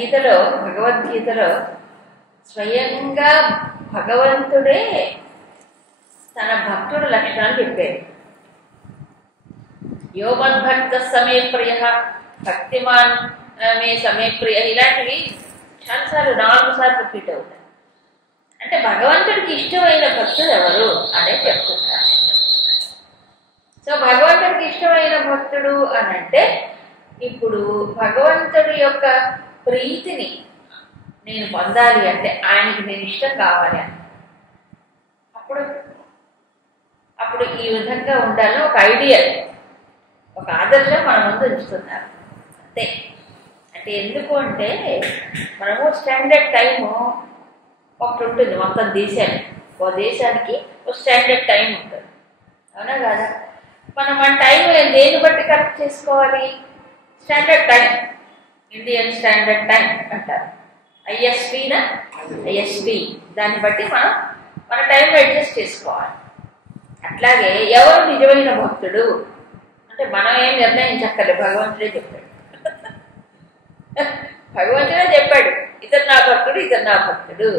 గీతలో భగవద్గీతలో స్వయంగా భగవంతుడే తన భక్తుడు లక్షణాలు చెప్పారు. యో మద్భక్త సమే ప్రియ, భక్తిమాన్ మే సమే ప్రియ, ఇలాంటివి చాలాసార్లు 4 సార్లు రిపీట్ అవుతాయి. అంటే భగవంతుడికి ఇష్టమైన భక్తుడు ఎవరు అనేది చెప్తున్నారు. సో భగవంతుడికి ఇష్టమైన భక్తుడు అని అంటే ఇప్పుడు భగవంతుడి యొక్క ప్రీతిని నేను పొందాలి అంటే ఆయనకి నేను ఇష్టం కావాలి అని అప్పుడు ఈ విధంగా ఉండాలని ఒక ఐడియా, ఒక ఆదర్శం మన ముందు ఉంచుతున్నారు అంతే. అంటే ఎందుకు అంటే మనము స్టాండర్డ్ టైము ఒకటి ఉంటుంది మొత్తం దేశానికి, ఓ దేశానికి ఒక స్టాండర్డ్ టైం ఉంటుంది, అవునా కాదా? మనం మన టైం దేన్ని బట్టి కరెక్ట్ చేసుకోవాలి? Standard time, Indian standard time అంటారు, ఐఎస్టీ, దాన్ని బట్టి మనం మన టైంలో అడ్జస్ట్ చేసుకోవాలి. అట్లాగే ఎవరు నిజమైన భక్తుడు అంటే మనం ఏం నిర్ణయించక్కర్లేదు, భగవంతుడే చెప్పాడు. భగవంతుడే చెప్పాడు ఇతను నా భక్తుడు, ఇతను నా భక్తుడు.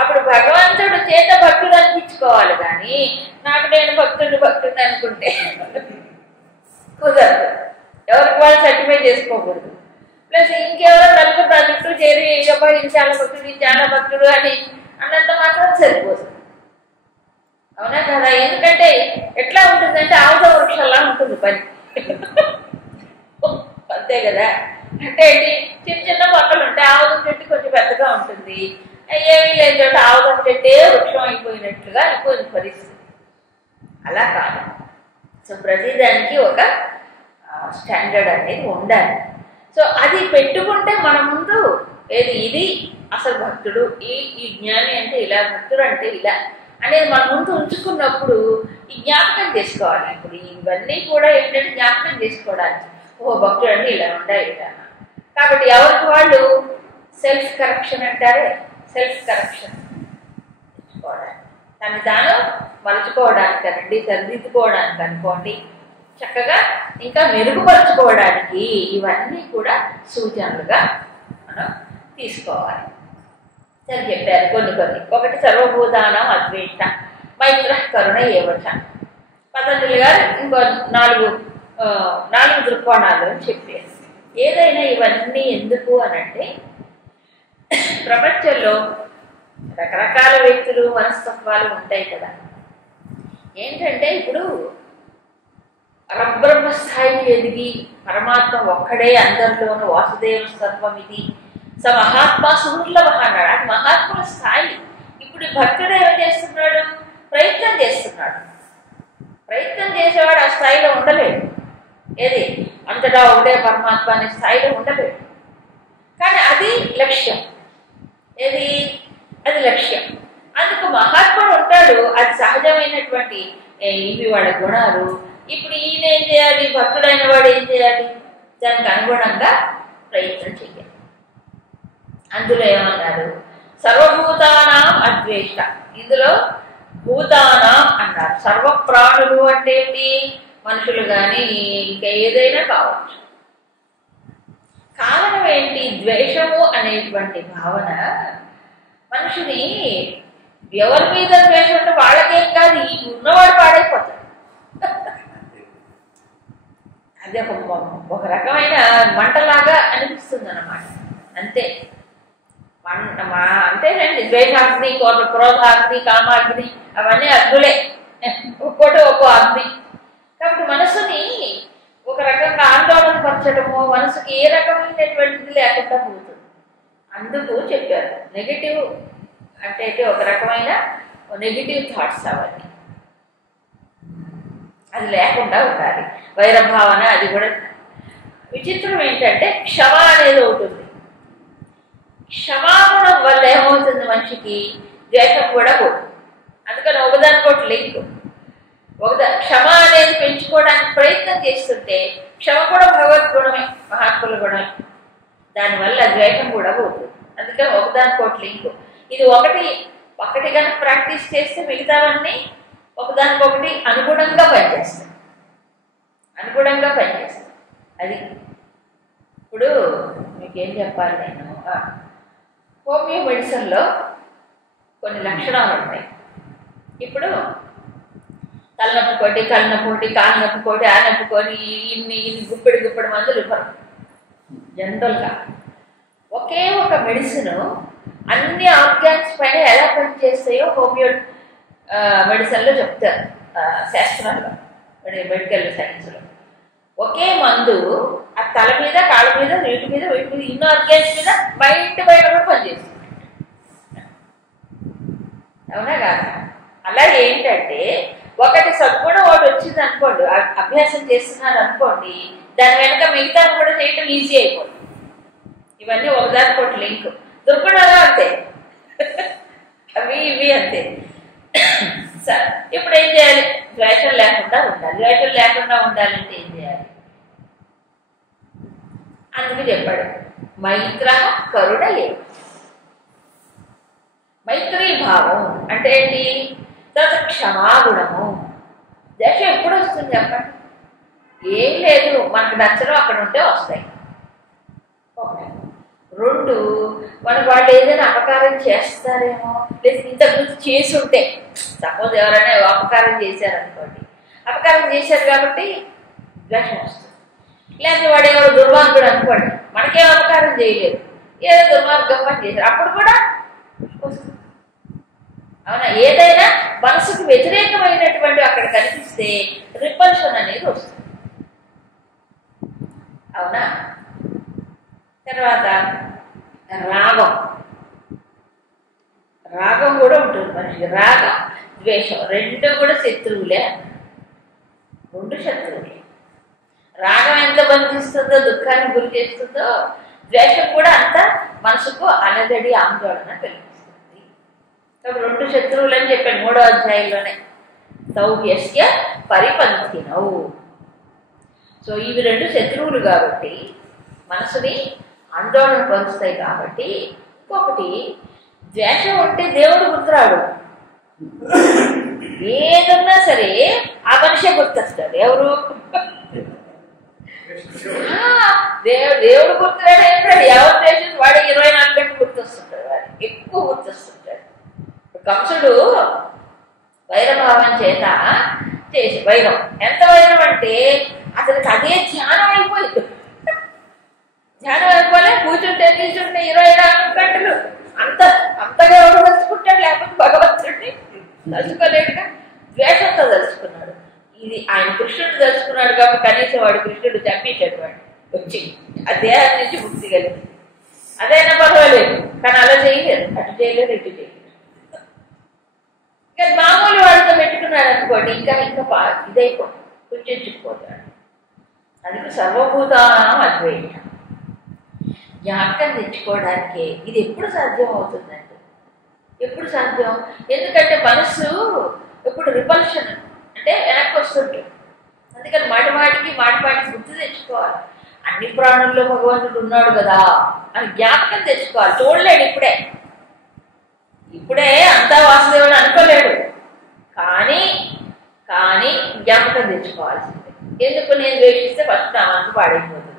అప్పుడు భగవంతుడు చేత భక్తుడు అనిపించుకోవాలి, కానీ నాకు నేను భక్తుడు అనుకుంటే కుదరదు. ఎవరికి వాళ్ళు సర్టిఫై చేసుకోకూడదు. ప్లస్ ఇంకెవరో నలుగురు నా చుట్టూ చేరి చాలా భక్తుడు అని అన్నంత మాత్రం సరిపోతుంది, అవునా కదా? ఎందుకంటే ఎట్లా ఉంటుందంటే ఆవుల వృక్షంలా ఉంటుంది పని, అంతే కదా? అంటే చిన్న మొక్కలు ఉంటాయి, ఆవుల చెట్టు కొంచెం పెద్దగా ఉంటుంది, ఏమీ లేని చోట ఆవుల చెట్టే వృక్షం అయిపోయినట్లుగా అయిపోయింది పరిస్థితి. అలా కాదు. సో ప్రతిదానికి ఒక స్టాండర్డ్ అనేది ఉండాలి. సో అది పెట్టుకుంటే మన ముందు ఇది అసలు భక్తుడు, ఈ జ్ఞాని అంటే ఇలా, భక్తుడు అంటే ఇలా అనేది మన ముందు ఉంచుకున్నప్పుడు ఈ జ్ఞాపకం చేసుకోవాలి. ఇప్పుడు ఇవన్నీ కూడా ఏంటంటే జ్ఞాపకం చేసుకోవడానికి, భక్తుడు అంటే ఇలా ఉండాలి ఇలా. కాబట్టి ఎవరికి వాళ్ళు సెల్ఫ్ కరెక్షన్ అంటారే, సెల్ఫ్ కరెక్షన్ తెచ్చుకోవడానికి, తను తాను మలుచుకోవడానికి అనండి, సరిదిద్దుకోవడానికి అనుకోండి, చక్కగా ఇంకా మెరుగుపరుచుకోవడానికి ఇవన్నీ కూడా సూచనలుగా మనం తీసుకోవాలి. సరే చెప్పారు కొన్ని. ఒకటి సర్వభూతానం అద్వేష్ట, మైత్ర కరుణ ఏవచ. పతంజలి గారు ఇంకో 4 దృక్కోణాలు అని చెప్పారు. ఏదైనా ఇవన్నీ ఎందుకు అనంటే ప్రపంచంలో రకరకాల వ్యక్తులు, మనస్తత్వాలు ఉంటాయి కదా. ఏంటంటే ఇప్పుడు పరబ్రహ్మ స్థాయికి ఎదిగి పరమాత్మ ఒక్కడే అందరిలోనూ వాసుదేవ సత్వం ఇది స మహాత్మా సుహృలభ అన్నాడు. అది మహాత్ముల స్థాయి. ఇప్పుడు భక్తుడు ఏం చేస్తున్నాడు? ప్రయత్నం చేస్తున్నాడు. ప్రయత్నం చేసేవాడు ఆ స్థాయిలో ఉండలేడు. ఏది అంతటా ఒకటే పరమాత్మ అనే స్థాయిలో ఉండలేడు. కానీ అది లక్ష్యం. ఏది? అది లక్ష్యం. అందుకు మహాత్ముడు ఉంటాడు, అది సహజమైనటువంటి ఇవి వాళ్ళ గుణాలు. ఇప్పుడు ఈయన ఏం చేయాలి? భక్తుడైన వాడు ఏం చేయాలి? దానికి అనుగుణంగా ప్రయత్నం చేయాలి. అందులో ఏమన్నారు? సర్వభూతానాం అద్వేష్ట. ఇందులో భూతానాం అన్నారు. సర్వప్రాణులు అంటే ఏంటి? మనుషులు కానీ ఇంకా ఏదైనా కావచ్చు. కారణం ఏంటి? ద్వేషము అనేటువంటి భావన మనిషిని, ఎవరి మీద ద్వేషం ఉంటే వాళ్ళకేం కాదు, ఈ ఉన్నవాడు పాడైపోతాడు. అది ఒక రకమైన మంటలాగా అనిపిస్తుంది అన్నమాట. అంతే. అంతేనండి. ద్వేషాగ్ని, క్రోధాగ్ని, కామాగ్ని అవన్నీ అగ్నులే, ఒక్కోటి ఒక్కో అగ్ని. కాబట్టి మనసుని ఒక రకంగా ఆందోళన పరచడము, మనసుకి ఏ రకమైనటువంటిది లేకుండా పోతుంది. అందుకు చెప్పారు నెగిటివ్ అంటే ఒక రకమైన నెగిటివ్ థాట్స్ అవన్నీ అది లేకుండా ఉండాలి. వైరభావన అది కూడా. విచిత్రం ఏంటంటే క్షమ అనేది ఉంటుంది. క్షమాగుణం వల్ల ఏమవుతుంది? మనిషికి ద్వేషం కూడా పోతుంది. అందుకని ఒకదానికోటి లింక్. క్షమ అనేది పెంచుకోవడానికి ప్రయత్నం చేస్తుంటే క్షమ కూడా భగవద్గుణమే, మహాత్ముల గుణమే. దానివల్ల ద్వేషం కూడా పోతుంది. అందుకని ఒకదానికోటి లింక్. ఇది ఒకటి కనుక ప్రాక్టీస్ చేస్తే మిగతావన్నీ ఒకదానికొకటి అనుగుణంగా పనిచేస్తాయి. అది ఇప్పుడు మీకేం చెప్పాలి నేను, హోమియో మెడిసిన్లో కొన్ని లక్షణాలు ఉంటాయి. ఇప్పుడు తలనొప్పి కోటి, కళ్ళనొప్పి కోటి, కాలు నొప్పి కోటి, ఆ నొప్పి కోటి, ఇన్ని గుప్పెడు మందులు ఇవ్వరు జనరల్గా. ఒకే ఒక మెడిసిన్ అన్ని ఆర్గాన్స్ పైన ఎలా పనిచేస్తాయో హోమియో మెడిసిన్లో చెప్తారు శాస్త్రంలో, మెడికల్ సైన్స్లో. ఒకే మందు ఆ తల మీద, కాళ్ళ మీద, వీటి మీద ఇన్ని ఆర్గాన్స్ మీద మైండ్ బయట కూడా పనిచేస్తుంది. అవునా కాదు? అలా ఏంటంటే ఒకటి సద్గుణం ఒకటి వచ్చింది అనుకోండి, అభ్యాసం చేస్తున్నారు అనుకోండి, దాని వెనక మిగతా కూడా చేయటం ఈజీ అయిపోతుంది. ఇవన్నీ ఒకదానికోటి లింక్. దుర్గుణాలు అంతే, అవి ఇవి అంతే. సరే, ఇప్పుడు ఏం చేయాలి? ద్వేషం లేకుండా ఉండాలి. ద్వేషం లేకుండా ఉండాలంటే ఏం చేయాలి? అందుకు చెప్పాడు మైత్ర కరుణ ఏ. మైత్రీ భావం అంటే ఏంటి? తర్వాత క్షమాగుణము. ద్వేషం ఎప్పుడు వస్తుంది చెప్పండి? ఏం లేదు, మనకు నచ్చడం అక్కడ ఉంటే వస్తాయి. ఒకటి. రెండు, మనకు వాళ్ళు ఏదైనా అపకారం చేస్తారేమో, లేదు ఇంతకుముందు చేసి ఉంటే, సపోజ్ ఎవరైనా అపకారం చేశారనుకోండి, అపకారం చేశారు కాబట్టి ద్వేషం వస్తుంది. లేకపోతే వాడు ఎవరు దుర్మార్గుడు అనుకోండి, మనకేం అపకారం చేయలేదు, ఏదో దుర్మార్గం పని చేశారు, అప్పుడు కూడా వస్తుంది. అవునా? ఏదైనా మనసుకు వ్యతిరేకమైనటువంటి అక్కడ కనిపిస్తే రిపల్షన్ అనేది వస్తుంది. అవునా? తర్వాత రాగం. రాగం కూడా ఉంటుంది మనిషికి. రాగం, ద్వేషం రెండు కూడా శత్రువులే. రెండు శత్రువులే. రాగం ఎంత బంధిస్తుందో, దుఃఖాన్ని గురి చేస్తుందో, ద్వేషం కూడా అంత మనసుకు అలజడి, ఆందోళన కలిగిస్తుంది. కాబట్టి రెండు శత్రువులు అని చెప్పాను 3వ అధ్యాయంలోనే. సౌవ్యస్య పరిపంథినౌ. సో ఇవి రెండు శత్రువులు కాబట్టి మనసుని ఆందోళన పరుస్తాయి. కాబట్టి ఇంకొకటి, ద్వేషం అంటే దేవుడు గుర్తురాడు. ఏదన్నా సరే ఆ మనిషే గుర్తొస్తాడు. ఎవరు? దేవుడు గుర్తురాడు. ఏంటంటే ఎవరు ద్వేషం వాడు 24 గంటలు గుర్తొస్తుంటాడు. వాడు ఎక్కువ గుర్తొస్తుంటాడు. కంసుడు వైరభావం చేత చేసి, వైరం ఎంత వైరం అంటే అతనికి అదే ధ్యానం అయిపోయింది. ధ్యానం అయిపోలే, కూర్చుంటే తీసుంటే 24 గంటలు అంతగా ఎవరు తలుచుకుంటాడు? లేకపోతే భగవంతుడిని తలుచుకోలేడుగా, ద్వేషంతో తలుచుకున్నాడు. ఇది ఆయన కృష్ణుడు తలుచుకున్నాడు కాబట్టి కనీసం వాడు కృష్ణుడు చంపించాడు. వాడు వచ్చి ఆ దేహాన్ని నుంచి ముక్తి కలిగింది. అదైనా పర్వాలేదు, కానీ అలా చేయలేదు, అటు చేయలేదు, ఇటు చేయలేదు. ఇంకా మామూలు వాడితో పెట్టుకున్నాడు అనుకోండి, ఇంకా ఇదైపోతాడు, కుంచుకుపోతాడు. అందుకు సర్వభూతానాం అద్వైతం. జ్ఞాపకం తెచ్చుకోవడానికి ఇది ఎప్పుడు సాధ్యం అవుతుందండి? ఎప్పుడు సాధ్యం? ఎందుకంటే మనస్సు ఎప్పుడు రిపల్షన్ అంటే వెనక్కి వస్తుంటుంది. అందుకని మాటిమాటికి గుర్తు తెచ్చుకోవాలి. అన్ని ప్రాణుల్లో భగవంతుడు ఉన్నాడు కదా అని జ్ఞాపకం తెచ్చుకోవాలి. చూడలేడు ఇప్పుడే అంతా వాసుదేవుడు అనుకోలేడు, కానీ జ్ఞాపకం తెచ్చుకోవాల్సిందే. ఎందుకు? నేను ద్వేషిస్తే ఫస్ట్ నా మనసు పాడైపోతుంది.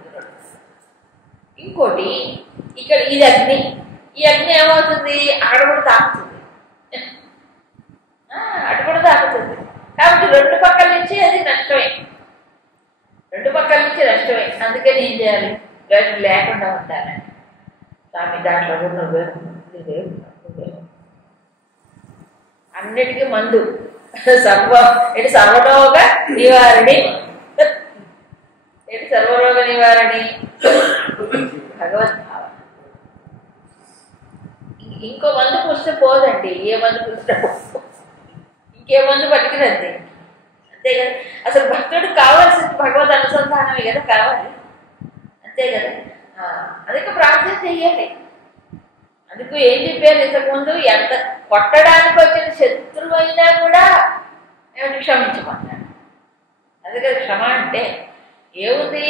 ఇంకోటి, ఇక్కడ ఇది అగ్ని. ఈ అగ్ని ఏమవుతుంది? అక్కడ కూడా తాకుతుంది, అటు కూడా తాకుతుంది. కాబట్టి రెండు పక్కల నుంచి అది నష్టమే, రెండు పక్కల నుంచి నష్టమే. అందుకని ఏం చేయాలి? ద్వేషం లేకుండా ఉండాలని. స్వామి దాంట్లో అన్నిటికీ మందు సర్వరోగ నివారణి. సర్వరోగ నివారణి భగవద్భావ. ఇంకో మందు పూస్తే పోదండి, ఏ మందు పూస్తే ఇంకే మందు పట్టుకురండి, అంతే కదా. అసలు భక్తుడు కావాల్సింది భగవద్ అనుసంధానమే కదా కావాలి, అంతే కదా. అందుకే ప్రార్థన చెయ్యాలి. అందుకు ఏం చెప్పారు ఇంతకుముందు? ఎంత కొట్టడానికి వచ్చిన శత్రువు అయినా కూడా ఏమిటి? క్షమించమన్నాడు. అందుకని క్షమ అంటే ఏముంది?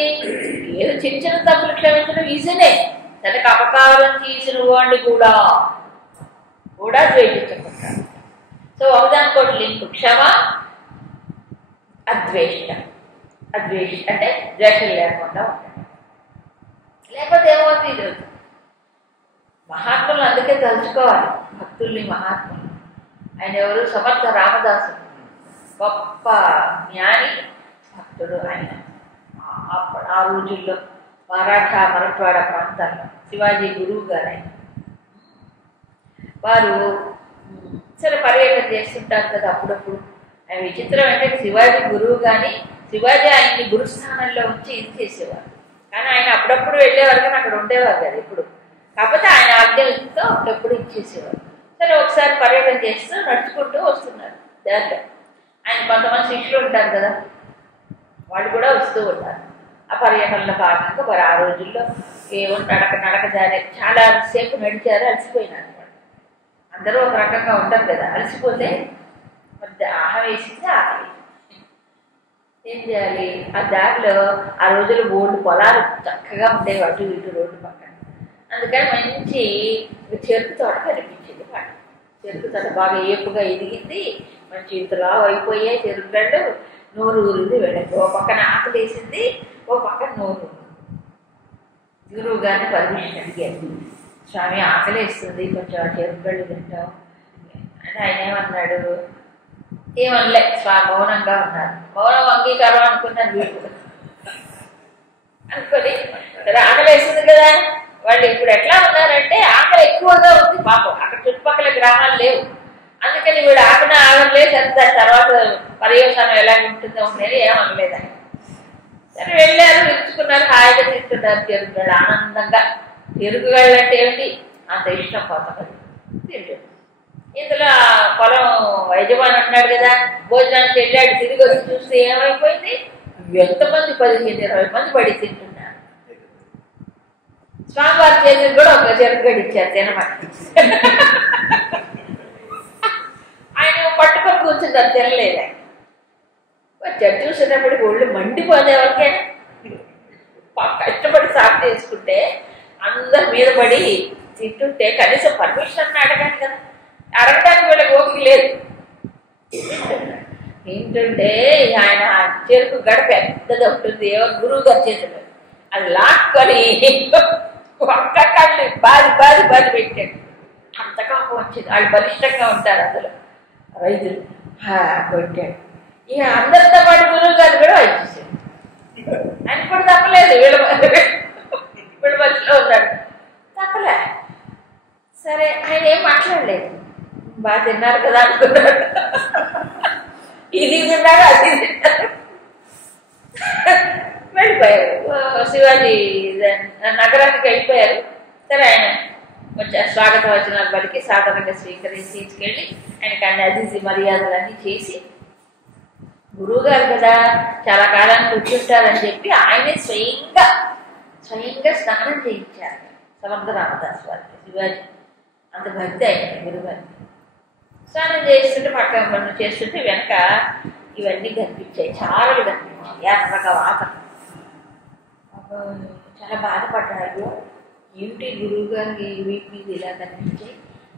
ఏదో చిన్న తప్పులు క్షమించడం ఈజీనే. తనకు అపకారం చేసిన వాడిని కూడా ద్వేషించకుంటాడు. So ఒకదానికోటి link. క్షమ, అద్వేష అంటే ద్వేషం లేకుండా ఉంటాడు. లేకపోతే ఏమవుతుంది ఈరోజు మహాత్ములు అందుకే తలుచుకోవాలి భక్తుల్ని మహాత్ములు. ఆయన ఎవరు? సమర్థ రామదాసు, గొప్ప జ్ఞాని భక్తుడు ఆయన. అప్పుడు ఆ రోజుల్లో మరాఠవాడ ప్రాంతాల్లో శివాజీ గురువు గారు ఆయన. వారు సరే పర్యటన చేస్తుంటారు కదా అప్పుడప్పుడు. ఆయన విచిత్రం అంటే శివాజీ గురువు కానీ శివాజీ ఆయన్ని గురుస్థానంలో ఉంచి ఇది చేసేవారు. కానీ ఆయన అప్పుడప్పుడు వెళ్ళేవారు కానీ అక్కడ ఉండేవారు కదా ఇప్పుడు. కాకపోతే ఆయన ఆజ్ఞలతో అప్పుడప్పుడు ఇచ్చేసేవారు. సరే ఒకసారి పర్యటన చేస్తూ నడుచుకుంటూ వస్తున్నారు దాంట్లో. ఆయన కొంతమంది శిష్యులు ఉంటారు కదా, వాళ్ళు కూడా వస్తూ ఉంటారు. ఆ పర్యటనలో భాగంగా మరి ఆ రోజుల్లో ఏమో నడక జారే చాలా సేపు నడిచారు, అలసిపోయినారు. అందరూ ఒక రకంగా ఉంటారు కదా, అలసిపోతే మరి ఆహ వేసింది ఆకలి. ఏం చేయాలి? ఆ దారిలో ఆ రోజులు బోర్డు పొలాలు చక్కగా ఉండేవి అటు ఇటు రోడ్డు పక్కన. అందుకని మంచి చెరుకు తోట కనిపించింది. వాడు చెరుకు తోట బాగా ఏపుగా ఎదిగింది, మంచి ఇంతలా అయిపోయాయి చెరుకు గడ్డు. నోరు ఊరింది వెళ్ళండి. ఓ పక్కన ఆకలి వేసింది, ఓ పక్కన నోరు. గురువు గారిని పర్మిషన్ అడిగారు, స్వామి ఆకలి వేస్తుంది, కొంచెం ఆ చెరుకు గడ్డు తింటాం అని. ఆయన ఏమన్నాడు? ఏమనలే, మౌనంగా ఉన్నారు. మౌనం అంగీకారం అనుకున్నాను వీళ్ళు అనుకొని. ఆకలి వేస్తుంది కదా, వాళ్ళు ఇప్పుడు ఎట్లా ఉన్నారంటే ఆకలి ఎక్కువగా ఉంది పాపం. అక్కడ చుట్టుపక్కల గ్రామాలు లేవు, అందుకని వీడు ఆగలేదు. దాని తర్వాత పర్యవసానం ఎలా ఉంటుందో ఉండేది ఏమనలేదు ఆయన. సరే వెళ్ళారు, పిలుచుకున్నారు, హాయిగా తింటున్నారు చెరుకుగళ్ళు ఆనందంగా. చెరుకుగళ్ళు అంటే ఏమిటి అంత ఇష్టం కొంతమంది తింటున్నారు. ఇందులో పొలం యజమాని అన్నాడు కదా, భోజనానికి వెళ్ళాడు. తిరిగి వచ్చి చూస్తే ఏమైపోయింది, ఎంతమంది 15-20 మంది పడి తింటున్నారు. స్వామివారి చేతులు కూడా ఒక చెరుకుగడ్డ ఇచ్చారు తినమని. ఆయన పట్టుకొని కూర్చున్నారు, తినలేదు ఆయన. వచ్చాడు, చూసేటప్పటికి ఒళ్ళు మండిపోతే ఎవరికైనా. కష్టపడి సాగు చేసుకుంటే అందరు మీద పడి తింటుంటే కనీసం పర్మిషన్ అడగాలి కదా, అడగడానికి వీళ్ళకి ఓపిక లేదు. ఏంటంటే ఆయన చెరుకు గడ పెద్దది ఉంటుంది, గురువు గారి చేతులు. అది లాక్కొని ఒక్క కళ్ళు బాది పెట్టాడు. అంత కోపం వచ్చింది. వాళ్ళు బలిష్టంగా ఉంటారు అందులో రైతులు. కొట్టాడు. ఇక అందరితో పాటు గురువు గారు కూడా వచ్చేసాడు. ఆయన కూడా తప్పలేదు, వీళ్ళ మధ్యలో ఉన్నాడు, తప్పలే. సరే ఆయన ఏం మాట్లాడలేదు, బాగా తిన్నారు కదా అనుకున్నాడు. ఇది తిన్నారు అది తిన్నారు. వెళ్ళిపోయారు. శివాజీ నగరానికి వెళ్ళిపోయారు. సరే ఆయన కొంచెం స్వాగత వచనాలు పలికి సాధారణంగా స్వీకరించి తీసుకెళ్ళి ఆయనకి అన్ని అతిథి మర్యాదలన్నీ చేసి, గురువు గారు కదా చాలా కాలానికి కూర్చుంటారని చెప్పి ఆయనే స్వయంగా స్నానం చేయించారు సమర్థ రామదాస్ వారికి. శివాజీ అంత భక్తి ఆయన గురుగారికి. స్నానం చేస్తుంటే పక్కన పనులు చేస్తుంటే వెనక ఇవన్నీ కనిపించాయి, చారలు కనిపించాయి, ఎర్రగా వాతలు. చాలా బాధపడ్డాడు. ఏమిటి గురువు గారికి వీటి మీద ఇలా కనిపించాయి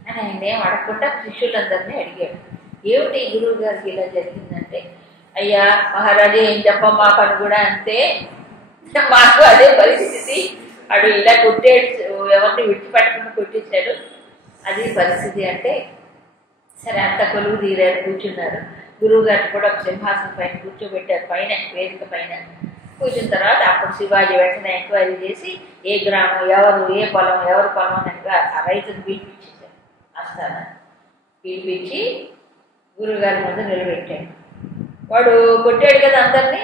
అని ఆయన ఏం అడగకుండా శిష్యులందరినీ అడిగాడు. ఏమిటి గురువు గారికి ఇలా జరిగిందంటే, అయ్యా మహారాజు ఏం చెప్పమ్మా పని కూడా అంతే, మాకు అదే పరిస్థితి. అడు ఇలా కొట్టాడు, ఎవరిని విడిచిపెట్టకుండా కొట్టేశాడు, అది పరిస్థితి అంటే. సరే అంత కొలువు తీరారు, కూర్చున్నారు. గురువు గారిని కూడా ఒక సింహాసనం పైన కూర్చోబెట్టారు, పైన వేదిక పైన కూర్చున్న తర్వాత అప్పుడు శివాజీ వెంటనే ఎంక్వైరీ చేసి ఏ గ్రామం ఎవరు, ఏ పొలం ఎవరు పొలం అని ఆ రైతుని పిలిపించేశారు. ఆస్థానం పిలిపించి గురువుగారి ముందు నిలబెట్టాడు. వాడు కొట్టాడు కదా అందరినీ.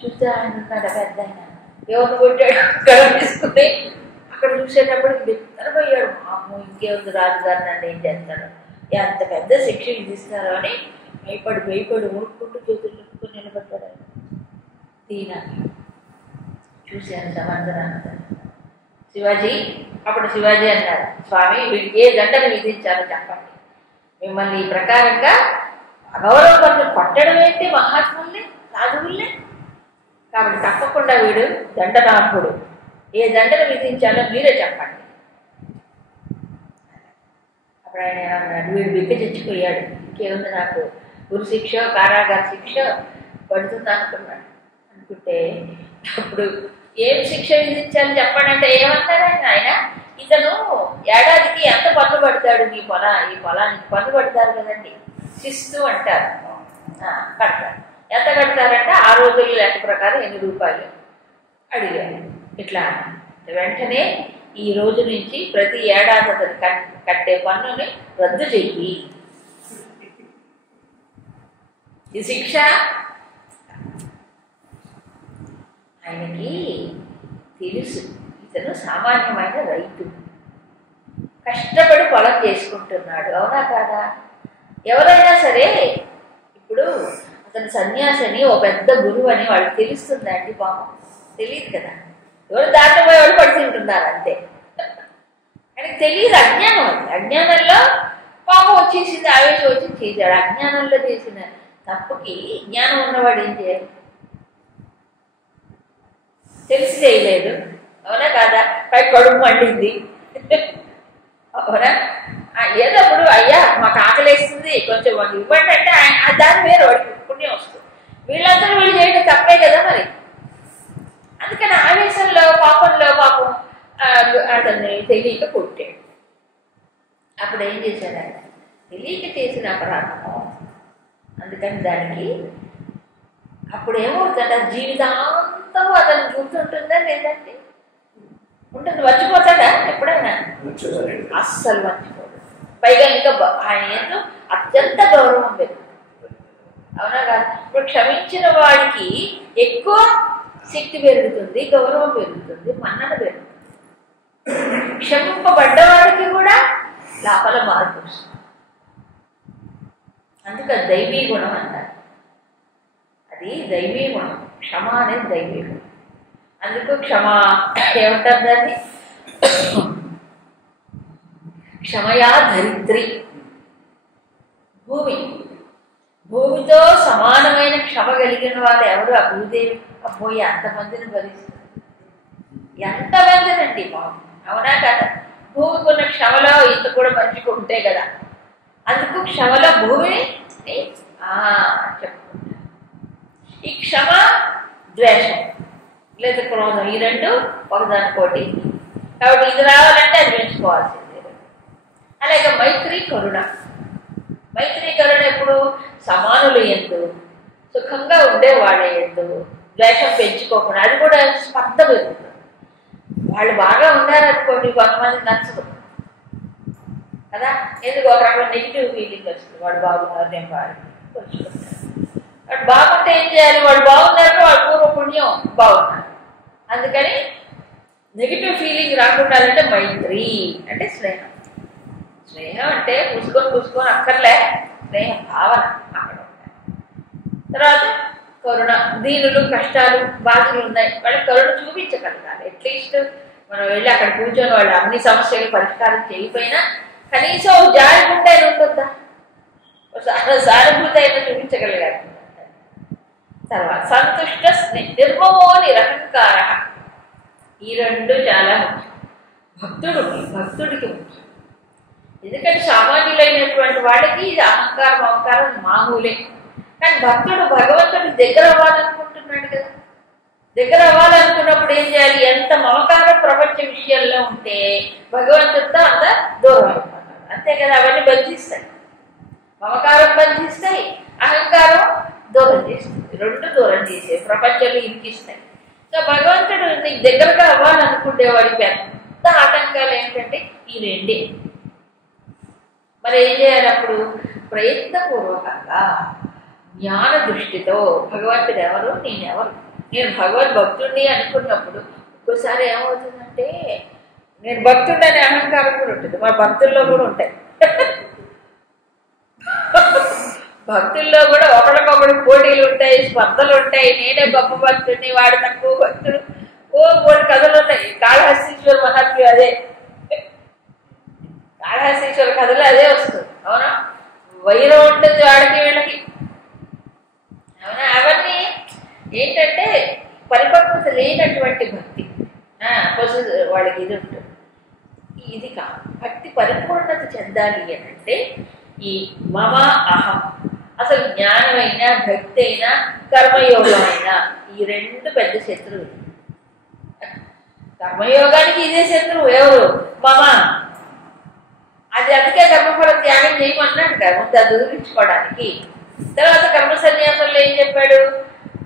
చూస్తే ఆయన ఉన్నాడు పెద్ద ఆయన, ఎవరిని కొట్టాడు గర్వం తీసుకుని అక్కడ చూసేటప్పటికి బిత్తరపోయాడు. అమ్మో ఇంకేముంది రాజుగారు నన్ను ఏం చేస్తాడు, ఎంత పెద్ద శిక్ష విధిస్తారో అని భయపడి ఊరుకుంటూ చేతులు నిలుపుకొని నిలబడ్డాడు. తీనా చూశాను సమాధానం శివాజీ. అప్పుడు శివాజీ అన్నారు, స్వామి వీడికి ఏ దండను విధించాలో చెప్పండి. మిమ్మల్ని ఈ ప్రకారంగా అగౌరవ పనులు కొట్టడం ఏంటి మహాత్ముల్ని సాధువుల్ని, కాబట్టి తప్పకుండా వీడు దండనాథుడు, ఏ దండను విధించాలో మీరే చెప్పండి. అప్పుడు ఆయన ఏమన్నాడు, వీడు బిక్క చచ్చిపోయాడు, ఇంకేముంది నాకు గురు శిక్ష కారాగార శిక్ష పడుతుంది అనుకున్నాడు. అనుకుంటే అప్పుడు ఏం శిక్ష విధించాలి చెప్పండి అంటే ఏమంటారండి ఆయన, ఇతను ఏడాదికి ఎంత పన్ను పడతాడు ఈ పొలానికి పన్ను పడతారు కదండి, శిస్తు అంటారు, కడతారు. ఎంత కడతారంటే ఆ రోజుల్లో లెక్క ప్రకారం 8 రూపాయలు అడిగారు. ఇట్లా వెంటనే ఈ రోజు నుంచి ప్రతి ఏడాది అతను కట్టే పన్నుని రద్దు చెయ్యి, ఈ శిక్ష. ఆయనకి తెలుసు ఇతను సామాన్యమైన రైతు, కష్టపడి పొలం చేసుకుంటున్నాడు, అవునా కాదా? ఎవరైనా సరే ఇప్పుడు అతను సన్యాసిని ఓ పెద్ద గురువు అని వాళ్ళకి తెలుస్తుందా అండి? పాపం తెలియదు కదా, ఎవరు దాటిపోయేవాళ్ళు పడుతుంటున్నారు అంతే. ఆయనకి తెలియదు, అజ్ఞానం. అది అజ్ఞానంలో పాపం వచ్చేసింది, ఆవేశం వచ్చి చేశాడు. అజ్ఞానంలో చేసిన తప్పుకి జ్ఞానం ఉన్నవాడు ఏం చేయాలి? తెలిసి చేయలేదు, అవునా కాదా? పై కడుపు మండింది, అవునా? ఏదప్పుడు అయ్యా మాకు ఆకలేస్తుంది కొంచెం మాకు ఇవ్వండి అంటే దాని వేరు వాడికి పుణ్యం వస్తుంది. వీళ్ళందరూ వీళ్ళు చేయడం తప్పే కదా మరి. అందుకని ఆవేశంలో పాపంలో పాపం అతన్ని తెలియక కొట్టాడు. అప్పుడు ఏం చేశాడు ఆయన? తెలియక చేసిన అపరాధము, అందుకని దానికి అప్పుడు ఏమవుతుందంటే జీవితాంతం అతను గుర్తుంటుందా లేదంటే ఉంటుంది, మర్చిపోతాడా ఎప్పుడైనా? అస్సలు మర్చిపోడు. పైగా ఇంకా ఆయన ఏంటో అత్యంత గౌరవం పెరుగుతుంది, అవునా కాదు? ఇప్పుడు క్షమించిన వాడికి ఎక్కువ శక్తి పెరుగుతుంది, గౌరవం పెరుగుతుంది, మన్నన పెరుగుతుంది. క్షమింపబడ్డవాడికి కూడా లోపల మార్పు వస్తుంది. అందుకే దైవీ గుణం అంటారు, అది దైవీ గుణం. క్షమ అనేది దైవీ గుణం. అందుకు క్షమ ఏమంటారు దాన్ని? క్షమయా ధరిత్రి. భూమితో సమానమైన క్షమ కలిగిన వాళ్ళు ఎవరు? ఆ భూదేవి. అబ్బోయి అంతమందిని భరిస్తుంది, ఎంతమందినండి బాబు, అవునా కదా? భూమికి ఉన్న క్షమలో ఇంత కూడా మనిషికి ఉంటే కదా. అందుకు క్షమలో భూమిని చెప్పుకుంటారు. ఈ క్షమ ద్వేషం లేదా క్రోధం, ఈ రెండు ఒకదానికోటి. కాబట్టి ఇది రావాలంటే అది పెంచుకోవాల్సిందే. అలాగే మైత్రి కరుణ. మైత్రి కరుణ ఎప్పుడు? సమానులు ఎందు, సుఖంగా ఉండేవాళ్ళ ఎందు ద్వేషం పెంచుకోకుండా. అది కూడా స్పర్ధ పెరుగుతుంది. వాళ్ళు బాగా ఉన్నారనుకోండి, కొంతమంది నచ్చదు కదా, ఎందుకు ఒక రకం నెగిటివ్ ఫీలింగ్ వస్తుంది. వాడు బాగున్నారు, నేను పంచుకుంటాను. వాడు బాగుంటే ఏం చేయాలి? వాడు బాగున్నారు, వాడు పూర్వపుణ్యం బాగున్నారు. అందుకని నెగిటివ్ ఫీలింగ్ రాకుండా అంటే మైత్రి అంటే స్నేహం. స్నేహం అంటే పూసుకొని అక్కర్లే, స్నేహం భావన అక్కడ ఉంటాయి. తర్వాత కరుణ. దీనులు, కష్టాలు, బాధలు ఉన్నాయి, వాళ్ళకి కరుణ చూపించగలగాలి. అట్లీస్ట్ మనం వెళ్ళి అక్కడ కూర్చొని వాళ్ళు అన్ని సమస్యలు పరిష్కారం చేయకపోయినా కనీసం జాగ్రత్త అయినా ఉంటుందా, సానుభూతి అయినా చూపించగలగాలి. తర్వాత సంతుష్ట నిర్మమో నిరహంకార. ఈ రెండు చాలా ముఖ్యం భక్తుడికి ముఖ్యం. ఎందుకంటే సామాన్యులైనటువంటి వాళ్ళకి ఇది అహంకారం మామూలే. కానీ భక్తుడు భగవంతుడికి దగ్గర అవ్వాలనుకుంటున్నాడు కదా. దగ్గర అవ్వాలనుకున్నప్పుడు ఏం చేయాలి? ఎంత మమకారం ప్రపంచ విషయాల్లో ఉంటే భగవంతుడితో అంత దూరం అయిపోతాడు, అంతే కదా. అవన్నీ బంధిస్తాయి, మమకారం బంధిస్తాయి, అహంకారం దూరం చేస్తుంది, రెండు దూరం చేసే ప్రపంచంలో ఇరికిస్తాయి. సో భగవంతుడు నీకు దగ్గరగా అవ్వాలనుకునేవాడి పెద్ద ఆటంకాలు ఏంటంటే ఈ రెండే. మరి ఏం చేయాలి అప్పుడు? ప్రయత్నపూర్వకంగా జ్ఞాన దృష్టితో భగవంతుడు ఎవరు, నేనెవరు, నేను భగవద్ భక్తుడిని అనుకున్నప్పుడు ఒక్కోసారి ఏమవుతుందంటే నేను భక్తుడు అనే అహంకారం కూడా ఉంటుంది. మా భక్తుల్లో కూడా ఉంటాయి. భక్తుల్లో కూడా ఒకరికొకరు పోటీలు ఉంటాయి, స్పర్ధలు ఉంటాయి. నేనే గొప్ప భక్తుడిని, వాడు తక్కువ భక్తుడు, మూడు కథలు ఉన్నాయి. కాళహస్తీశ్వర మహాత్మ్యం అదే, కాళహస్తీశ్వర కథలు అదే వస్తుంది, అవునా? వైరం ఉంటుంది వాడికి వీళ్ళకి, అవునా? అవన్నీ ఏంటంటే పరిపక్వత లేనటువంటి భక్తి. వాడికి ఇది ఉంటుంది, ఇది కాదు. భక్తి పరిపూర్ణత చెందాలి అంటే ఈ మమ అహం, అసలు జ్ఞానమైనా భక్తి అయినా కర్మయోగమైనా ఈ రెండు పెద్ద శత్రువులు. కర్మయోగానికి ఇదే శత్రువు ఎవరు? మమ. అది అందుకే కర్మఫల త్యాగం చేయమన్నాడు కదా ముందు అది వదిలించుకోవడానికి. తర్వాత కర్మ సన్యాసంలో ఏం చెప్పాడు?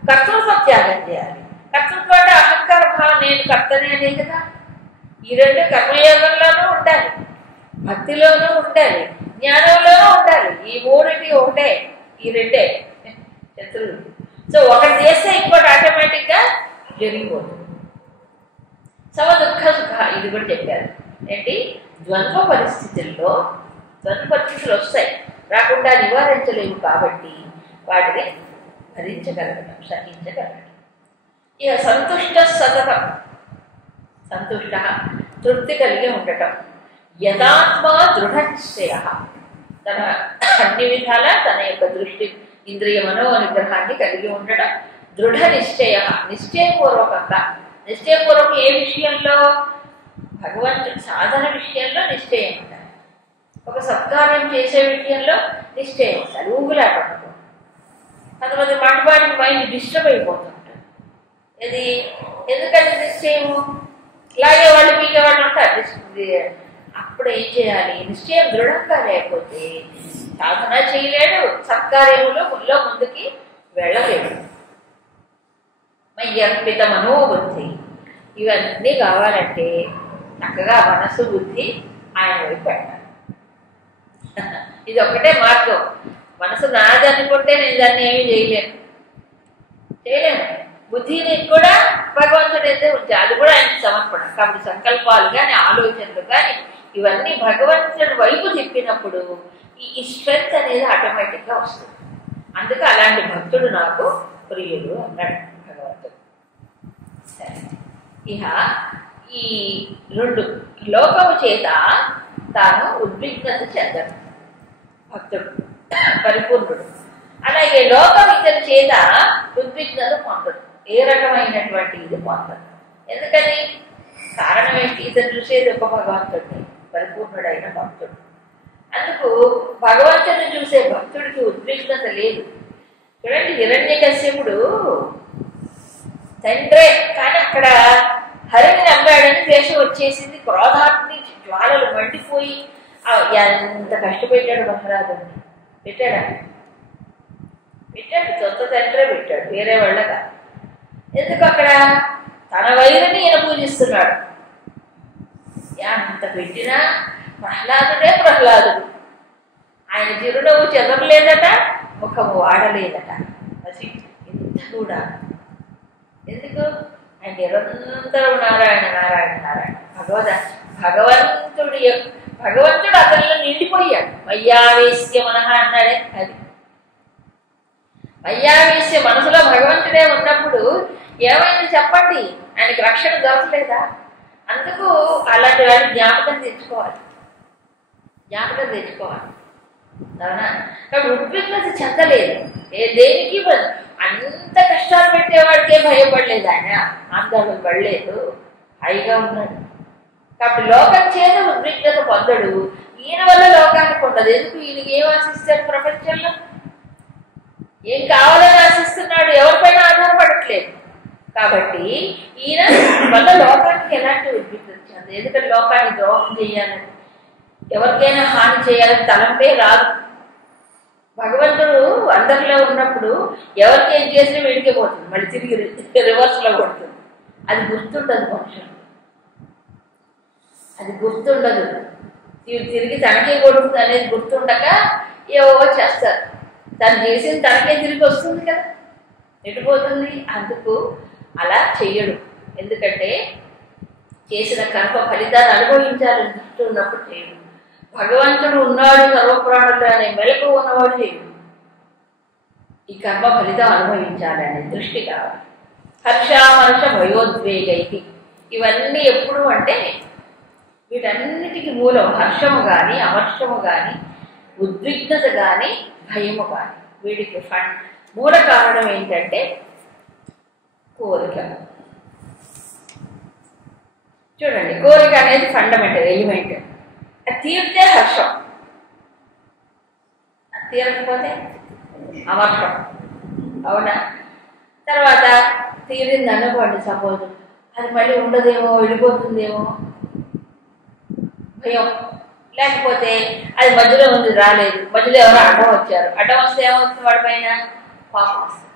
కర్తృత్వ త్యాగం చేయాలి. కర్తృత్వం అంటే అహంకార భావం, నేను కర్తనే అనే కదా. ఈ రెండు కర్మయోగంలోనూ ఉండాలి, భక్తిలోనూ ఉండాలి, జ్ఞానంలోనూ ఉండాలి. ఈ మూడింటి ఒకటే, ఈ రెండే శత్రువులు. సో ఒకటి చేస్తే ఇంకోటి ఆటోమేటిక్ గా జరిగిపోతుంది. సమ దుఃఖ సుఖ ఇది కూడా చెప్పారు. ఏంటి? ద్వంద్వ పరిస్థితుల్లో ద్వంద్వ పరిస్థితులు వస్తాయి, రాకుండా నివారించలేము కాబట్టి వాటిని భరించగలగడం, సహించగలగడం. ఇక సంతుష్ట సతతం, సంతుష్ట తృప్తి కలిగి ఉండటం. యథాత్మ దృఢ నిశ్చయ, తన అన్ని విధాల తన యొక్క దృష్టి ఇంద్రియ మనో నిగ్రహాన్ని కలిగి ఉండడం. దృఢ నిశ్చయ, నిశ్చయపూర్వకంగా. నిశ్చయపూర్వకం ఏ విషయంలో? భగవంతుడి సాధన విషయంలో నిశ్చయం ఉండాలి, ఒక సత్కార్యం చేసే విషయంలో నిశ్చయం ఉండాలి. ఊగులాట ఉండదు. కొంతమంది మాటపాటికి మైండ్ డిస్టర్బ్ అయిపోతుంటారు. ఇది ఎందుకంటే నిశ్చయము లాగేవాళ్ళు పీకేవాళ్ళు ఉంటారు. అప్పుడు ఏం చేయాలి? నిశ్చయం దృఢంగా లేకపోతే సాధన చేయలేడు, సత్కార్యములో ముందుకి వెళ్ళలేడు. మయ్యర్పిత మనోబుద్ధి, ఇవన్నీ కావాలంటే చక్కగా మనస్సు బుద్ధి ఆయన వైపు పెట్టాలి. ఇది ఒక్కటే మార్గం. మనసు నాది అనుకుంటే నేను దాన్ని ఏమీ చేయలేను. బుద్ధిని కూడా భగవంతుడు అయితే ఉంచాలి, అది కూడా ఆయనకు సమర్పణ. కాబట్టి సంకల్పాలు కానీ ఆలోచనలు కానీ ఇవన్నీ భగవంతుడి వైపు తిప్పినప్పుడు ఈ స్ట్రెంత్ అనేది ఆటోమేటిక్గా వస్తుంది. అందుకే అలాంటి భక్తుడు నాకు ప్రియుడు అన్నాడు భగవంతుడు. సరే, ఇక ఈ రెండు లోకము చేత తాను ఉద్విగ్నత చెందడు భక్తుడు, పరిపూర్ణుడు. అలాగే లోకం ఇతని చేత ఉద్విగ్నత పొందదు, ఏ రకమైనటువంటి ఇది పొందదు. ఎందుకని? కారణం ఏంటి? ఇతను చూసేది ఒక భగవంతుడిని, పరిపూర్ణుడైన భక్తుడు. అందుకు భగవంతుడిని చూసే భక్తుడికి ఉద్విగ్నత లేదు. చూడండి, హిరణ్యకశ్యపుడు తండ్రే, కానీ అక్కడ హరిని నమ్మాడని ద్వేషం వచ్చేసింది. క్రోధాగ్ని జ్వాలలు మండిపోయి ఎంత కష్టపెట్టాడు మహారాజుని. పెట్టాడా? పెట్టాడు, సొంత తండ్రే పెట్టాడు, వేరే వాళ్ళగా. ఎందుకు? అక్కడ తన వైరుని ఈయన పూజిస్తున్నాడు. ఎంత పెట్టినా ప్రహ్లాదుడే ప్రహ్లాదుడు. ఆయన చిరునవ్వు చెదరలేదట, ముఖము వాడలేదట. అది ఇంత కూడా ఎందుకు? ఆయన నిరంతరం నారాయణ నారాయణ నారాయణ భగవంతుడు అతనిలో నిండిపోయాడు. మయ్యావేశ్య మనహ అన్నాడే, అది మయ్యావేశ్య మనసులో భగవంతుడే ఉన్నప్పుడు ఏమైంది చెప్పండి? ఆయనకి రక్షణ దొరకలేదా? అందుకు అలాంటి వాడిని జ్ఞాపకం తెచ్చుకోవాలి. అవునా? కాబట్టి ఉద్విగ్నత చెందలేదు, దేనికి అంత కష్టాలు పెట్టేవాడికే భయపడలేదు, ఆయన ఆందోళన పడలేదు, హాయిగా ఉన్నాడు. కాబట్టి లోకం చేత ఉద్విగ్నత పొందడు. ఈయన వల్ల లోకానికి ఉండదు. ఎందుకు? ఈయనకి ఏం ఆశిస్తాడు? ప్రపంచంలో ఏం కావాలని ఆశిస్తున్నాడు? ఎవరిపైన ఆధారపడట్లేదు. కాబట్టి ఈయన వల్ల లోకానికి ఎలాంటి ఉద్విగ్నత చెందదు. ఎందుకంటే లోకాన్ని ద్రోహం చేయాలని, ఎవరికైనా హాని చేయాలని తలంపే రాదు. భగవంతుడు అందరిలో ఉన్నప్పుడు ఎవరికి ఏం చేసినా వీడికే పోతుంది, మళ్ళీ తిరిగి రివర్స్లో కొడుతుంది. అది గుర్తుండదు మనుషులు, అది గుర్తుండదు. తిరిగి తనకే కొడుతుంది అనేది గుర్తుండక ఏవో చేస్తారు. తను చేసింది తనకే తిరిగి వస్తుంది కదా, ఎటుపోతుంది? అందుకు అలా చెయ్యడు. ఎందుకంటే చేసిన కర్మ ఫలితాన్ని అనుభవించాలని దృష్టి ఉన్నప్పుడు చేయడు. భగవంతుడు ఉన్నాడు సర్వప్రాణులు అనే మెలకు ఉన్నవాడు చేయడు. ఈ కర్మ ఫలితం అనుభవించాలనే దృష్టి కావాలి. హర్షామర్ష భయోద్వేగైతి, ఇవన్నీ ఎప్పుడు అంటే వీటన్నిటికీ మూలం హర్షము కానీ, అమర్షము కానీ, ఉద్విగ్నత కానీ, భయము కానీ. వీడికి మూల కారణం ఏంటంటే కోరిక. చూడండి, కోరిక అనేది ఫండమెంటల్ ఎలిమెంట్. అది తీరితే హర్షం, అది తీరకపోతే అమర్షం. అవునా? తర్వాత తీరింది అనుకోండి, సపోజ్ అది మళ్ళీ ఉండదేమో, వెళ్ళిపోతుందేమో భయం. లేకపోతే అది మధ్యలో ఉంది, రాలేదు, మధ్యలో ఎవరో అడ్డం వచ్చారు, అడ్డం వస్తే ఏమవుతుంది, వాడి పైన పాపం వస్తుంది.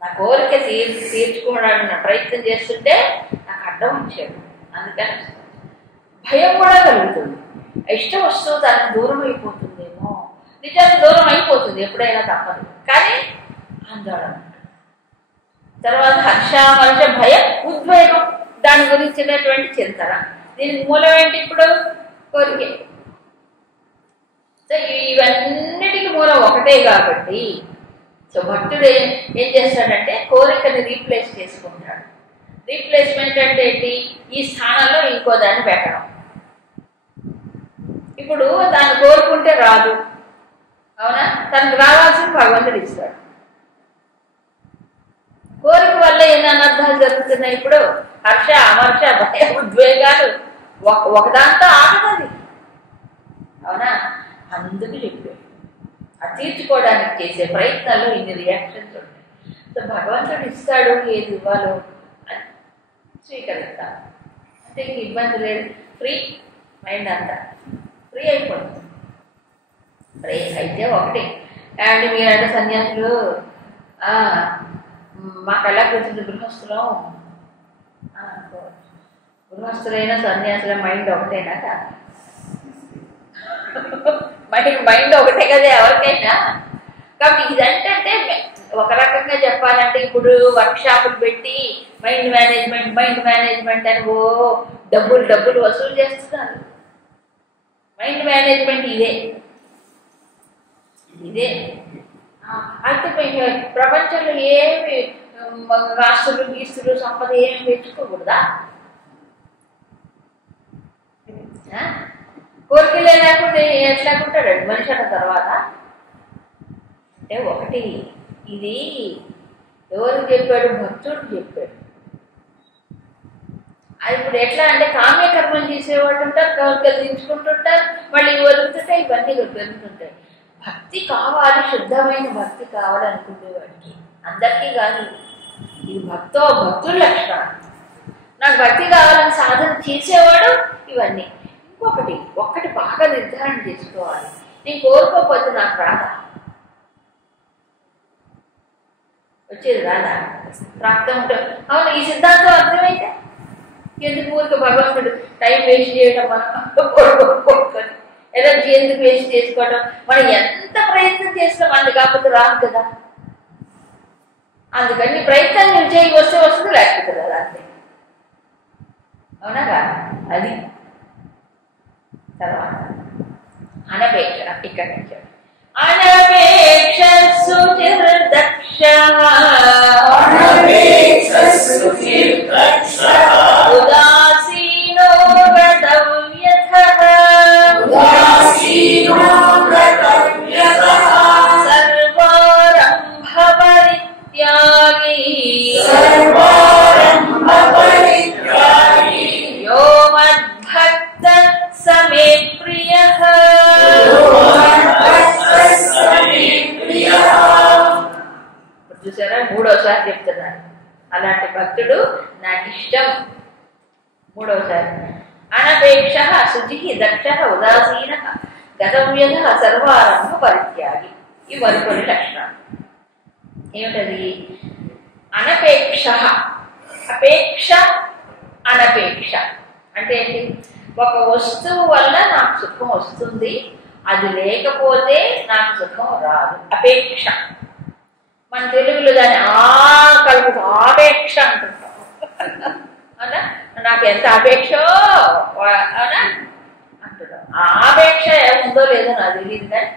నా కోరిక తీర్చుకోవడానికి నా ప్రయత్నం చేస్తుంటే నాకు అడ్డం వచ్చాడు, అందుకని భయం కూడా కలుగుతుంది. ఇష్ట వస్తువు తనకు దూరం అయిపోతుందేమో, నిజానికి దూరం అయిపోతుంది ఎప్పుడైనా, తప్పదు, కానీ ఆందోళన. తర్వాత హర్ష, హర్ష, భయం, ఉద్వేగం, దాని గురించినటువంటి చింతన. దీనికి మూలం ఏంటి ఇప్పుడు? కోరికే. సో ఇవన్నిటికీ మూలం ఒకటే కాబట్టి సో భక్తుడు ఏం చేస్తాడంటే కోరికని రీప్లేస్ చేసుకుంటాడు. రీప్లేస్మెంట్ అంటే ఏంటి? ఈ స్థానంలో ఇంకో దాన్ని పెట్టడం. ఇప్పుడు దాన్ని కోరుకుంటే రాదు, అవునా? తనకు రావాల్సిన భగవంతుడు ఇస్తాడు. కోరిక వల్ల ఎన్ని అనర్థాలు జరుగుతున్నాయి ఇప్పుడు? హర్ష, అమర్ష, భయ, ఉద్వేగాలు ఒకదాంతో ఆగదు, అవునా? అందుకు చెప్పాడు అది తీర్చుకోవడానికి చేసే ప్రయత్నాల్లో ఇన్ని రియాక్షన్స్ ఉంటాయి. సో భగవంతుడు ఇస్తాడు, ఏది ఇవ్వాలో అని స్వీకరిస్తాను. అంటే ఇంక ఇబ్బంది లేదు, ఫ్రీ మైండ్ అంతా ఫ్రీ అయిపోతుంది. ఫ్రీ అయితే ఒకటి. అండ్ మీరంటే సన్యాసులు మాకు ఎలా కూర్చుంది గృహస్థులం, గృహస్థులైన సన్యాసుల మైండ్ ఒకటేనా? మైండ్ ఒకటే కదా ఎవరికైనా. కాబట్టి ఇదంటే ఒక రకంగా చెప్పాలంటే ఇప్పుడు వర్క్షాపులు పెట్టి మైండ్ మేనేజ్మెంట్ అని డబ్బులు వసూలు చేస్తున్నారు. మైండ్ మేనేజ్మెంట్ ఇదే. అయితే ప్రపంచంలో ఏమి రాష్ట్రులు గీస్తులు సంపద ఏమి తెచ్చుకోకూడదా? కోరికలే లేకుండా ఎట్లాకుంటాడు మనిషి అన్న తర్వాత? అంటే ఒకటి, ఇది ఎవరు చెప్పాడు? భక్తుడు చెప్పాడు. అది ఇప్పుడు ఎట్లా అంటే కామ్యకర్మలు చేసేవాళ్ళు ఉంటారు, కోరికలు దించుకుంటుంటారు, మళ్ళీ ఒరుగుతుంటాయి, ఇవన్నీ పెరుగుతుంటాయి. భక్తి కావాలి, శుద్ధమైన భక్తి కావాలనుకునేవాడికి, అందరికీ కాదు. ఇది భక్తుల లక్షణం. నాకు భక్తి కావాలని సాధన చేసేవాడు ఇవన్నీ. ఒక్కటి బాగా నిర్ధారణ చేసుకోవాలి, నేను కోరుకోకపోతే నాకు రాదా? వచ్చేది రాదా? ప్రాప్తం ఉంటుంది. అవును, ఈ సిద్ధాంతం అర్థమైతే ఎందుకు ఊరికి భగవంతుడు టైం వేస్ట్ చేయడం, మనం కోరుకొని ఎనర్జీ ఎందుకు వేస్ట్ చేసుకోవడం? మనం ఎంత ప్రయత్నం చేసినాం అది కాకపోతే రాదు కదా. అందుకని ప్రయత్నం నువ్వు చేయి, వస్తే వస్తుంది, లేకపోతే రాదు, అంతే. అవునా కాదు? అది తర్వాత అనపేక్ష. ఇక్కడ నుంచి అనపేక్ష సుచిర్దక్ష ఉదాసీనో గతవ్యథః సర్వారంభ పరిత్యాగి యో మద్భక్త సమే ప్రియః. చూసారా, మూడోసారి చెప్తున్నాను, అలాంటి భక్తుడు నాకు ఇష్టం. మూడోసారి అనపేక్ష శుచి దక్ష ఉదాసీన గతవ్యథ సర్వారంభ పరిత్యాగి. ఈ మరికొన్ని లక్షణాలు ఏమిటది? అనపేక్ష, అపేక్ష, అనపేక్ష అంటే ఏంటి? ఒక వస్తువు వల్ల నాకు సుఖం వస్తుంది, అది లేకపోతే నాకు సుఖం రాదు. అపేక్ష. మన తెలుగులో దాన్ని కలుపుతాం, ఆపేక్ష అంటుంటాం, అవునా? నాకు ఎంత అపేక్ష, అవునా అంటున్నాం. ఆపేక్ష ఉందో లేదో నాకు తెలియదు, కానీ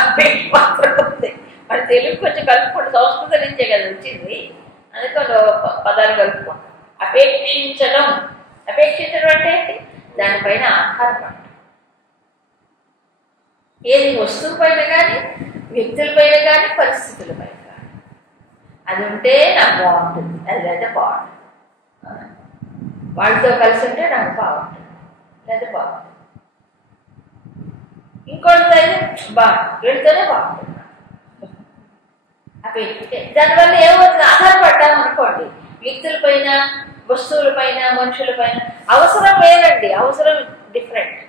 అపేక్ష మాత్రం ఉంది. మన తెలుగు కొంచెం కలుపుకోండి, సంస్కృతం నుంచే కదా వచ్చింది, అందుకని పదాలు కలుపుకోండి. అపేక్షించడం. అపేక్షించడం అంటే ఏంటి? దానిపైన ఆధారపడటం. ఏది వస్తువు పైన కానీ, వ్యక్తులపైన కానీ, పరిస్థితులపైన కానీ. అది ఉంటే నాకు బాగుంటుంది, అది అయితే బాగుంటుంది. వాళ్ళతో కలిసి ఉంటే నాకు బాగుంటుంది, లేదా బాగుంటుంది. ఇంకోటితో అయితే వీళ్ళతోనే బాగుంటుంది. అవి దానివల్ల ఏమవుతుంది? ఆధారపడ్డాం అనుకోండి, వ్యక్తులపైన, వస్తువులపైన మనుషులపైన అవసరం వేరండి, అవసరం డిఫరెంట్,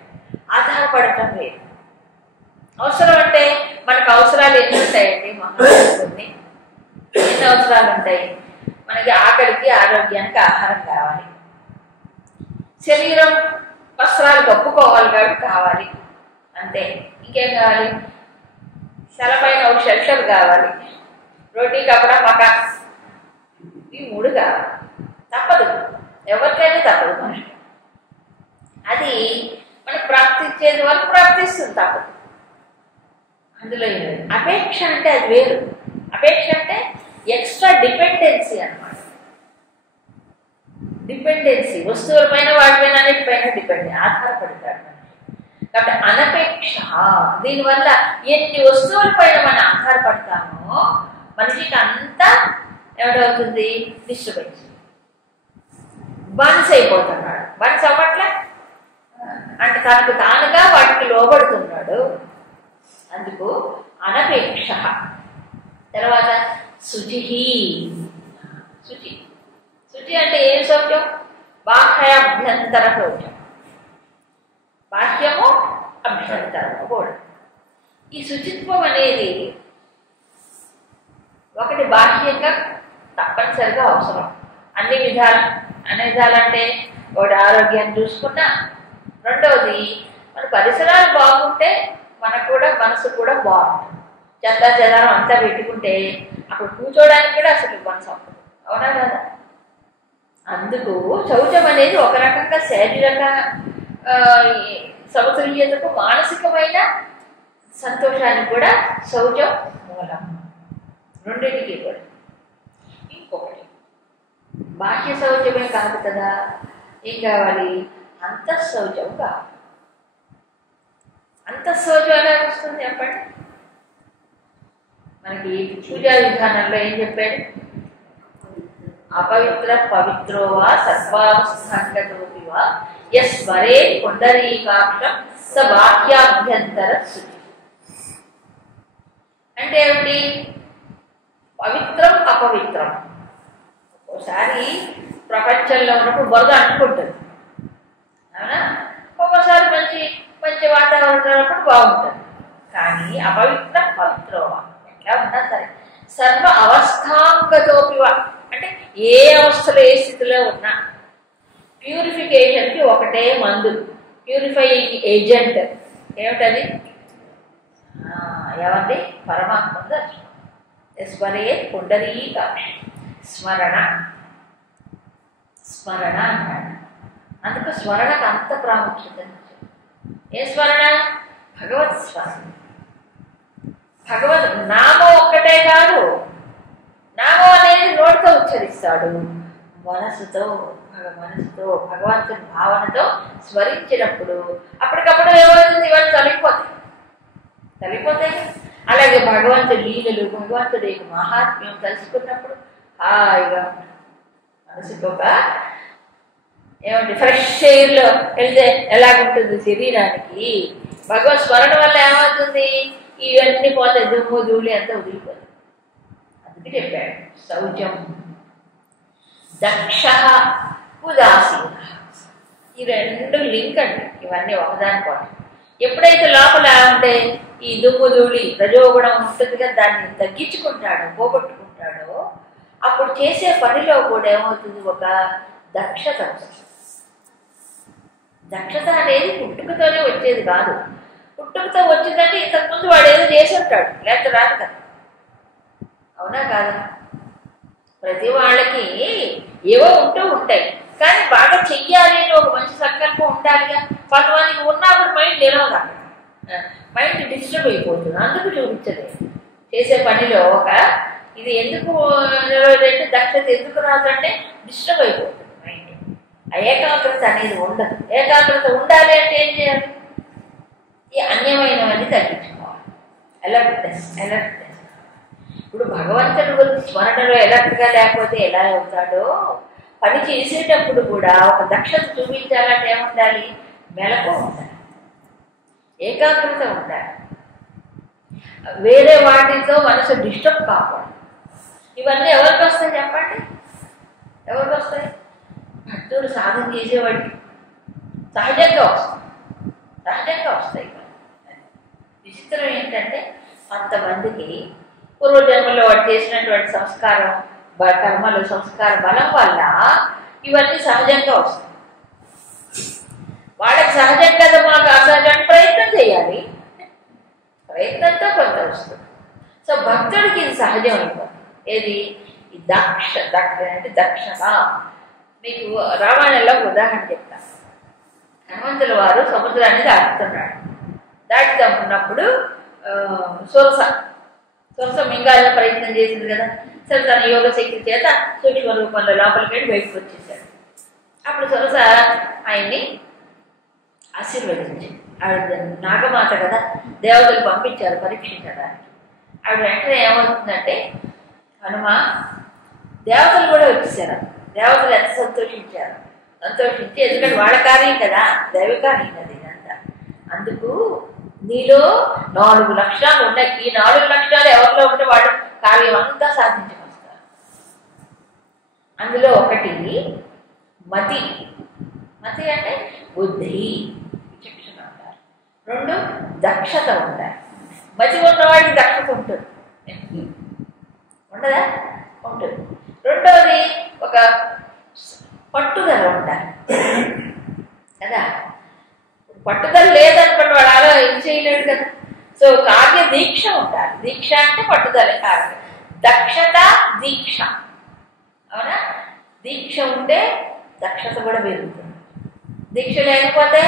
ఆధారపడటం వేరు. అవసరం అంటే మనకు అవసరాలు ఎన్ని ఉంటాయండి, మహాన్ని ఎన్ని అవసరాలు ఉంటాయి. మనకి ఆకలికి ఆరోగ్యానికి ఆహారం కావాలి, శరీరం వస్త్రాలు కప్పుకోవాలి కాబట్టి కావాలి, అంతే. ఇంకేం కావాలి, సెలపైన ఒక షెల్టర్ కావాలి, రోటీ కపడా మకాన్, ఈ 3 కావాలి. తప్పదు, ఎవరికైనా తప్పదు మనిషి. అది మనకు ప్రాప్తించేది వరకు ప్రాప్తిస్తుంది, తప్పదు. అందులో అపేక్ష అంటే అది వేరు. అపేక్ష అంటే ఎక్స్ట్రా డిపెండెన్సీ అన్నమాట. డిపెండెన్సీ వస్తువులపైన వాటిపైన అన్నిటిపైన ఆధారపడతాడు మనిషి. కాబట్టి అనపేక్ష, దీనివల్ల ఎన్ని వస్తువులపైన మనం ఆధారపడతామో మనిషికి అంతా ఏమిటవుతుంది, డిస్టర్బెన్స్, బన్స్ అయిపోతున్నాడు. బన్స్ అవ్వట్లే అంటే తనకు తానుగా వాటికి లోబడుతున్నాడు. అందుకు అనపేక్ష. తర్వాత శుచి. శుచి శుచి అంటే ఏం శౌచం, బాహ్యాభ్యంతర శౌచం. బాహ్యము అభ్యంతరము కూడా. ఈ శుచిత్వం అనేది ఒకటి బాహ్యంగా తప్పనిసరిగా అవసరం, అన్ని విధాలంటే ఒకటి ఆరోగ్యాన్ని చూసుకున్నా, రెండవది మన పరిసరాలు బాగుంటే మనకు కూడా మనసు కూడా బాగుంటుంది. చెత్త చెదారం అంతా పెట్టుకుంటే అక్కడ కూర్చోడానికి కూడా అసలు మనసు అవ్వదు, అవునా కదా. అందుకు శౌచం అనేది ఒక రకంగా శారీరక సమతుల్యతకు, మానసికమైన సంతోషానికి కూడా శౌచం మూలం, రెండింటికి కూడా. ఇంకొకటి బాహ్య శౌచమే కాదు కదా, ఏం కావాలి, అంతఃశౌచం కావాలి. అంతఃశౌచం ఎలా వస్తుంది చెప్పండి. మనకి పూజా విధానంలో ఏం చెప్పాడు, అపవిత్ర పవిత్రోవా సర్వావస్థాంగతోపివా యస్వరే పుండరీకాక్షం స బాహ్యాభ్యంతర శుచి. అంటే ఏమిటి, పవిత్రం అపవిత్రం. ఒకసారి ప్రపంచంలో ఉన్నప్పుడు బురద అంటుకుంటుంది, అవునా. ఒక్కోసారి మంచి మంచి వాతావరణం ఉన్నప్పుడు బాగుంటుంది. కానీ అపవిత్ర పవిత్రోవా ఎట్లా ఉన్నా సరే సర్వ అవస్థాంగతోపివా అంటే ఏ అవస్థలో ఏ స్థితిలో ఉన్నా ప్యూరిఫికేషన్కి ఒకటే మందు, ప్యూరిఫైయింగ్ ఏజెంట్. ఏమిటది, ఏమండి, పరమాత్మ దర్శనం. స్మరే పుండరీకాక్ష, స్మరణ. స్మరణ అన్నాడు. అందుకు స్మరణకు అంత ప్రాముఖ్యత. ఏ స్మరణ, భగవత్ స్మరణ. భగవద్ నామం ఒక్కటే కాదు, నామం అనేది నోటితో ఉచ్చరిస్తాడు, మనసుతో భగవంతుని భావనతో స్మరించినప్పుడు అప్పటికప్పుడు ఏమవుతుంది, ఇవాళ తొలగిపోతాయి. అలాగే భగవంతుడి లీలలు, భగవంతుడి మహాత్మ్యం తెలుసుకున్నప్పుడు హాయిగా మనసుకు ఒక ఏమంటే ఫ్రెష్ ఎయిర్లో వెళ్తే ఎలాగుంటుంది శరీరానికి. భగవత్ స్మరణ వల్ల ఏమవుతుంది, ఇవన్నీ పోతాయి, దుమ్ము ధూళి అంతా వదిలిపోతుంది. అందుకే చెప్పాడు శౌచం. దక్ష ఉదాసీన, ఈ 2 లింక్ అండి, ఇవన్నీ ఒకదానికోటి. ఎప్పుడైతే లోపల ఉంటే ఈ దుమ్ము ధూళి రజోగుణం ఉంటుంది కదా, దాన్ని తగ్గించుకుంటాడో పోగొట్టుకుంటాడో అప్పుడు చేసే పనిలో కూడా ఏమవుతుంది, ఒక దక్షత. దక్షత అనేది పుట్టుకతోనే వచ్చేది కాదు. పుట్టుకతో వచ్చిందంటే ఇంతకుముందు వాడు ఏదో చేసి ఉంటాడు, లేకపోతే రాదు కదా, అవునా కాదా. ప్రతి వాళ్ళకి ఏవో ఉంటాయి, కానీ బాగా చెయ్యాలి అని ఒక మంచి సంకల్పం ఉండాలిగా. కొంతమందికి ఉన్నప్పుడు మైండ్ నిలవదు, అక్కడ మైండ్ డిస్టర్బ్ అయిపోతుంది. అందుకు చూపించలేదు చేసే పనిలో ఒక ఇది ఎందుకు నిలవదంటే, దక్షత ఎందుకు రాదంటే డిస్టర్బ్ అయిపోతుంది మైండ్. ఆ ఏకాగ్రత అనేది ఉండదు. ఏకాగ్రత ఉండాలి అంటే ఏం చేయాలి, ఈ అన్యమైనవన్నీ తగ్గించుకోవాలి. అలర్ట్నెస్. ఇప్పుడు భగవంతుడి గురించి స్మరణలో ఎలర్ట్గా లేకపోతే ఎలా అవుతాడో, పని చేసేటప్పుడు కూడా ఒక దక్షత చూపించాలంటే ఏముండాలి, మెలకు ఉండాలి, ఏకాగ్రత ఉండాలి, వేరే వాటితో మనసు డిస్టర్బ్ కాకూడదు. ఇవన్నీ ఎవరికి వస్తాయి చెప్పండి, ఎవరికి వస్తాయి, భక్తుడు సాధన చేసేవాడికి సహజంగా వస్తాయి. విచిత్రం ఏంటంటే కొంతమందికి పూర్వజన్మలో వాడు చేసినటువంటి సంస్కారం కర్మలు సంస్కార బలం వల్ల ఇవన్నీ సహజంగా వస్తాయి. వాళ్ళకి సహజం కదా, మాకు అసహజం ప్రయత్నం చేయాలి, ప్రయత్నంతో కొంత వస్తుంది. సో భక్తుడికి ఇది సహజం అయిపోతుంది. ఏది ఈ అంటే దక్షిణ. మీకు రామాయణంలో ఉదాహరణ చెప్తాను. హనుమంతుల వారు సముద్రాన్ని దాటుతున్నాడు. దాటుతున్నప్పుడు సొరస మింగాలని ప్రయత్నం చేసింది కదా. సరే తన యోగ శక్తి చేత సూక్ష్మ రూపంలో లోపలికి వెళ్ళి బయటకు వచ్చేసాడు. అప్పుడు సొరస ఆయన్ని ఆశీర్వదించింది. ఆవిడ నాగమాత కదా, దేవతలు పంపించారు పరీక్షించడానికి. ఆవిడ వెంటనే ఏమవుతుందంటే, హనుమ దేవతలు కూడా వచ్చేసారు. దేవతలు ఎంత సంతోషించి ఎందుకంటే వాళ్ళ కార్యం కదా, దైవ కార్యం కదా ఇదంతా. అందుకు నీలో 4 లక్షణాలు ఉన్నాయి. ఈ 4 లక్షణాలు ఎవరిలో ఉంటే వాళ్ళు కార్యం అంతా సాధించుకొస్తారు. అందులో ఒకటి మతి అంటే బుద్ధి, విచక్షణ ఉంటారు. 2 దక్షత ఉంటారు. మతి ఉన్నవాడికి దక్షత ఉంటుంది, ఉండదా? ఉంటుంది. రెండవది ఒక పట్టుదల ఉండాలి కదా. పట్టుదల లేదనుకోండి వాడు అలా ఏం చేయలేడు కదా. సో కార్య దీక్ష ఉండాలి. దీక్ష అంటే పట్టుదల, కార్య దక్షత దీక్ష. అవునా? దీక్ష ఉంటే దక్షత కూడా పెరుగుతుంది. దీక్ష లేకపోతే,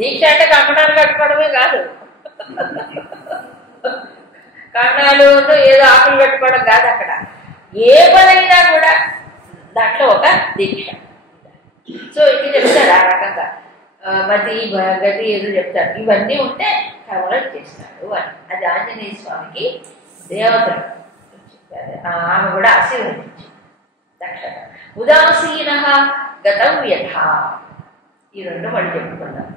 దీక్ష అంటే కంకణాలు కట్టుకోవడమే కాదు, కంకణాలు ఏదో ఆకులు కట్టుకోవడం కాదు. అక్కడ ఏ పనైనా కూడా దాంట్లో ఒక దీక్ష. సో ఇది చెప్తాడు ఆ రకంగా మతి గతి ఏదో చెప్తాడు. ఇవన్నీ ఉంటే కవలం చేస్తాడు అని. అది ఆంజనేయ స్వామికి దేవతలు చెప్పారు. ఆమె కూడా ఆశీర్వదించింది. దక్షత ఉదాసీన గతం యథ. ఈ 2 మళ్ళీ చెప్పుకుందాం.